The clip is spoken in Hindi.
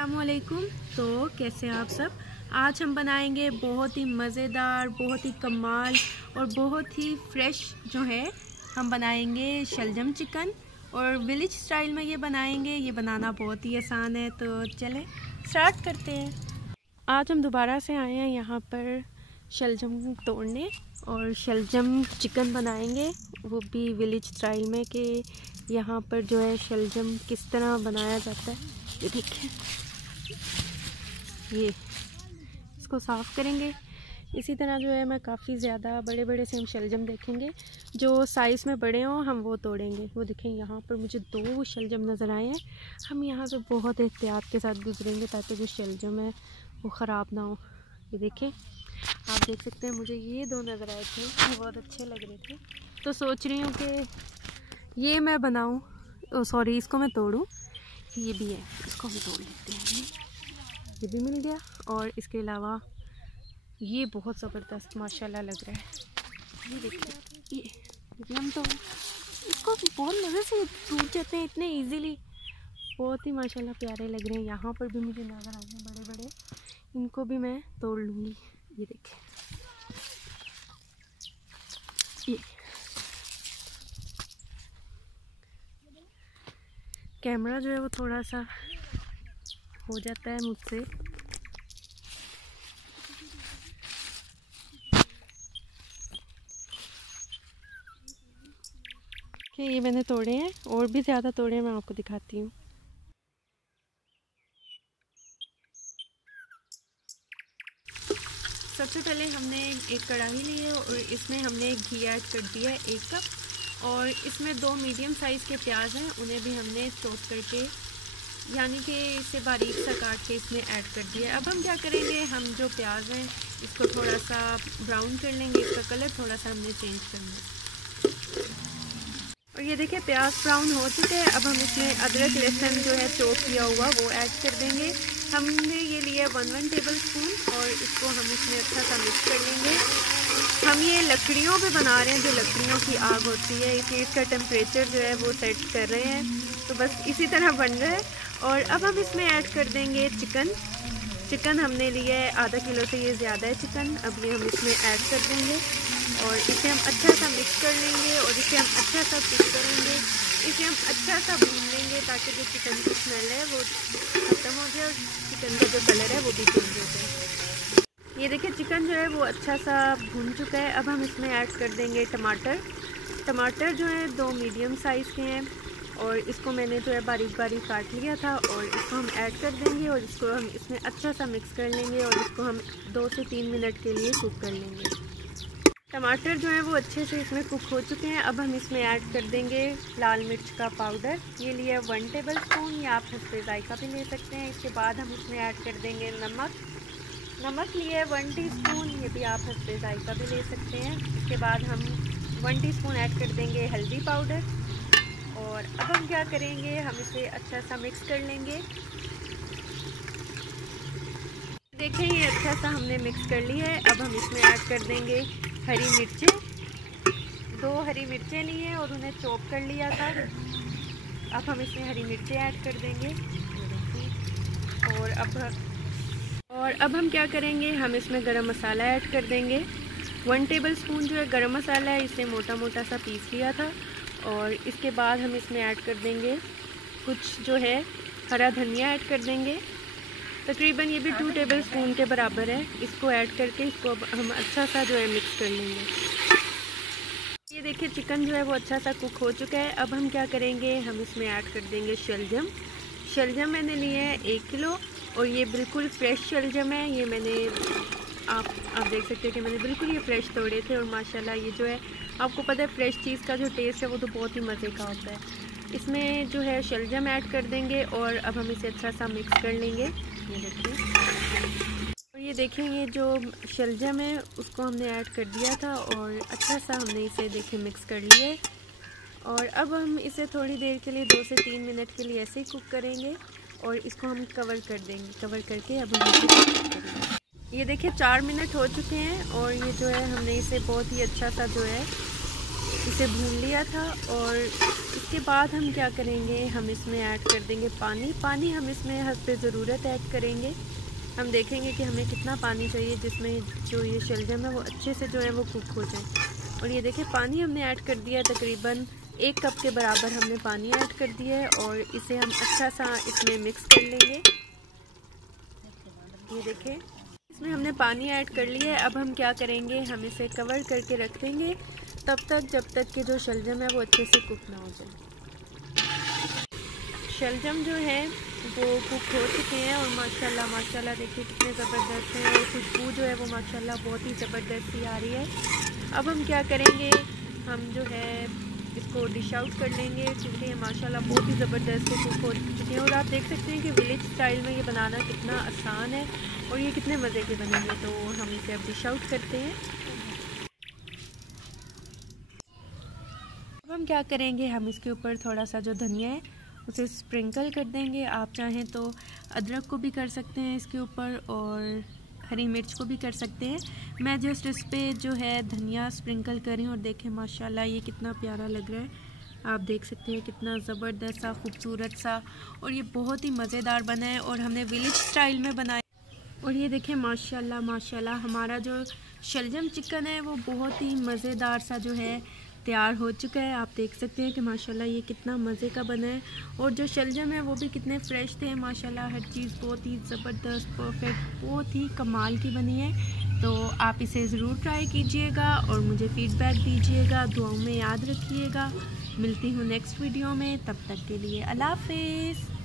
अस्सलामुअलैकुम। तो कैसे हैं आप सब। आज हम बनाएंगे बहुत ही मज़ेदार, बहुत ही कमाल और बहुत ही फ्रेश जो है हम बनाएंगे शलजम चिकन, और विलेज स्टाइल में ये बनाएंगे। ये बनाना बहुत ही आसान है, तो चलें स्टार्ट करते हैं। आज हम दोबारा से आए हैं यहाँ पर शलजम तोड़ने और शलजम चिकन बनाएंगे, वो भी विलेज स्टाइल में। कि यहाँ पर जो है शलजम किस तरह बनाया जाता है, ये देखिए। ये इसको साफ़ करेंगे। इसी तरह जो है मैं काफ़ी ज़्यादा बड़े बड़े से हम शलजम देखेंगे, जो साइज़ में बड़े हों हम वो तोड़ेंगे। वो देखें यहाँ पर मुझे 2 शलजम नज़र आए हैं। हम यहाँ से बहुत एहतियात के साथ गुजरेंगे ताकि जो शलजम है वो ख़राब ना हो। ये देखें, आप देख सकते हैं मुझे ये 2 नज़र आए थे, ये बहुत अच्छे लग रहे थे। तो सोच रही हूँ कि ये मैं बनाऊँ, सॉरी इसको मैं तोड़ूँ। ये भी है, इसको भी तोड़ लेते हैं। ये भी मिल गया, और इसके अलावा ये बहुत ज़बरदस्त माशाल्लाह लग रहा है। ये देखिए, ये हम तो इसको बहुत मज़े से टूट जाते हैं इतने इजीली, बहुत ही माशाल्लाह प्यारे लग रहे हैं। यहाँ पर भी मुझे नज़र आए हैं बड़े बड़े, इनको भी मैं तोड़ लूँगी। ये देखिए, ये कैमरा जो है वो थोड़ा सा हो जाता है मुझसे। ये मैंने तोड़े हैं, और भी ज़्यादा तोड़े हैं, मैं आपको दिखाती हूँ। सबसे पहले हमने एक कढ़ाई ली है और इसमें हमने घी ऐड कर दिया है 1 कप, और इसमें 2 मीडियम साइज़ के प्याज हैं, उन्हें भी हमने चॉप करके यानी कि इसे बारीक सा काट के इसमें ऐड कर दिया। अब हम क्या करेंगे, हम जो प्याज हैं इसको थोड़ा सा ब्राउन कर लेंगे, इसका कलर थोड़ा सा हमने चेंज करना है। और ये देखिए प्याज ब्राउन हो चुके हैं। अब हम इसमें अदरक लहसुन जो है चॉप किया हुआ वो ऐड कर देंगे। हमने ये लिया 1 टेबल स्पून, और इसको हम इसमें अच्छा सा मिक्स कर लेंगे। हम ये लकड़ियों पे बना रहे हैं, जो लकड़ियों की आग होती है, इसलिए इसका टेम्परेचर जो है वो सेट कर रहे हैं, तो बस इसी तरह बन रहा है। और अब हम इसमें ऐड कर देंगे चिकन हमने लिया है ½ किलो से ये ज़्यादा है चिकन। अब ये हम इसमें ऐड कर देंगे और इसे हम अच्छा सा मिक्स कर लेंगे, और इसे हम अच्छा सा कुक करेंगे। इसे हम अच्छा सा भून लेंगे ताकि जो चिकन की स्मेल है वो ख़त्म हो जाए और चिकन का जो कलर है वो भी चेंज हो जाए। ये देखिए चिकन जो है वो अच्छा सा भून चुका है। अब हम इसमें ऐड कर देंगे टमाटर जो है 2 मीडियम साइज़ के हैं, और इसको मैंने जो है बारीक बारीक काट लिया था, और इसको हम ऐड कर देंगे और इसको हम इसमें अच्छा सा मिक्स कर लेंगे, और इसको हम 2 से 3 मिनट के लिए कुक कर लेंगे। टमाटर जो है वो अच्छे से इसमें कुक हो चुके हैं। अब हम इसमें ऐड कर देंगे लाल मिर्च का पाउडर, ये लिया है 1 टेबल स्पून, या आप हस्बे जायका भी ले सकते हैं। इसके बाद हम इसमें ऐड कर देंगे नमक लिया है 1 टीस्पून, ये भी आप हस्बे जायका भी ले सकते हैं। इसके बाद हम 1 टीस्पून ऐड कर देंगे हल्दी पाउडर, और अब हम क्या करेंगे, हम इसे अच्छा सा मिक्स कर लेंगे। देखें ये अच्छा सा हमने मिक्स कर लिया है। अब हम इसमें ऐड कर देंगे हरी मिर्चें। 2 हरी मिर्चें ली हैं और उन्हें चॉप कर लिया था। अब हम इसमें हरी मिर्चें ऐड कर देंगे, और अब हम क्या करेंगे, हम इसमें गरम मसाला ऐड कर देंगे। 1 टेबल स्पून जो है गरम मसाला है, इसे मोटा मोटा सा पीस लिया था। और इसके बाद हम इसमें ऐड कर देंगे कुछ जो है हरा धनिया ऐड कर देंगे, तकरीबन ये भी 2 टेबल स्पून के बराबर है। इसको ऐड करके इसको हम अच्छा सा जो है मिक्स कर लेंगे। ये देखिए चिकन जो है वो अच्छा सा कुक हो चुका है। अब हम क्या करेंगे, हम इसमें ऐड कर देंगे शलजम मैंने लिए है 1 किलो, और ये बिल्कुल फ्रेश शलजम है। ये मैंने आप देख सकते हैं कि मैंने बिल्कुल ये फ्रेश तोड़े थे, और माशाल्लाह ये जो है आपको पता है फ्रेश चीज़ का जो टेस्ट है वो तो बहुत ही मज़े का होता है। इसमें जो है शलजम ऐड कर देंगे, और अब हम इसे अच्छा सा मिक्स कर लेंगे। ये देखिए, और ये देखें ये जो शलजम है उसको हमने ऐड कर दिया था, और अच्छा सा हमने इसे देखें मिक्स कर लिया है। और अब हम इसे थोड़ी देर के लिए 2 से 3 मिनट के लिए ऐसे ही कुक करेंगे, और इसको हम कवर कर देंगे। कवर करके अब हम इसे कुक करेंगे। ये देखिए 4 मिनट हो चुके हैं, और ये जो है हमने इसे बहुत ही अच्छा सा जो है इसे भून लिया था। और इसके बाद हम क्या करेंगे, हम इसमें ऐड कर देंगे पानी हम इसमें हस्बे ज़रूरत ऐड करेंगे। हम देखेंगे कि हमें कितना पानी चाहिए जिसमें जो ये शलजम है वो अच्छे से जो है वो कुक हो जाए। और ये देखिए पानी हमने ऐड कर दिया, तकरीबन 1 कप के बराबर हमने पानी ऐड कर दिया है। और इसे हम अच्छा सा इसमें मिक्स कर लेंगे। ये देखें इसमें हमने पानी ऐड कर लिया है। अब हम क्या करेंगे, हम इसे कवर करके रख देंगे तब तक जब तक कि जो शलजम है वो अच्छे से कुक ना हो जाए। शलजम जो है वो कुक हो चुके हैं और माशाल्लाह देखिए कितने ज़बरदस्त हैं। और खुशबू जो है वो माशाल्लाह बहुत ही ज़बरदस्त सी आ रही है। अब हम क्या करेंगे, हम जो है इसको डिश आउट कर लेंगे क्योंकि ये माशाल्लाह बहुत ही ज़बरदस्त से कुक हो चुके हैं। और आप देख सकते हैं कि विलेज स्टाइल में ये बनाना कितना आसान है और ये कितने मज़े के बनेंगे। तो हम इसे अब डिश आउट करते हैं। अब हम क्या करेंगे, हम इसके ऊपर थोड़ा सा जो धनिया है उसे स्प्रिंकल कर देंगे। आप चाहें तो अदरक को भी कर सकते हैं इसके ऊपर और हरी मिर्च को भी कर सकते हैं। मैं जस्ट इस पर जो है धनिया स्प्रिंकल कर रही हूँ। और देखें माशाल्लाह ये कितना प्यारा लग रहा है। आप देख सकते हैं कितना ज़बरदस्त सा, खूबसूरत सा, और ये बहुत ही मज़ेदार बना है और हमने विलेज स्टाइल में बनाया। और ये देखें माशाल्लाह हमारा जो शलजम चिकन है वो बहुत ही मज़ेदार सा जो है तैयार हो चुका है। आप देख सकते हैं कि माशाल्लाह ये कितना मज़े का बना है। और जो शलजम है वो भी कितने फ़्रेश थे माशाल्लाह। हर चीज़ बहुत ही ज़बरदस्त, परफेक्ट, बहुत ही कमाल की बनी है। तो आप इसे ज़रूर ट्राई कीजिएगा और मुझे फ़ीडबैक दीजिएगा, दुआओं में याद रखिएगा। मिलती हूँ नेक्स्ट वीडियो में, तब तक के लिए अल्लाह हाफ़िज़।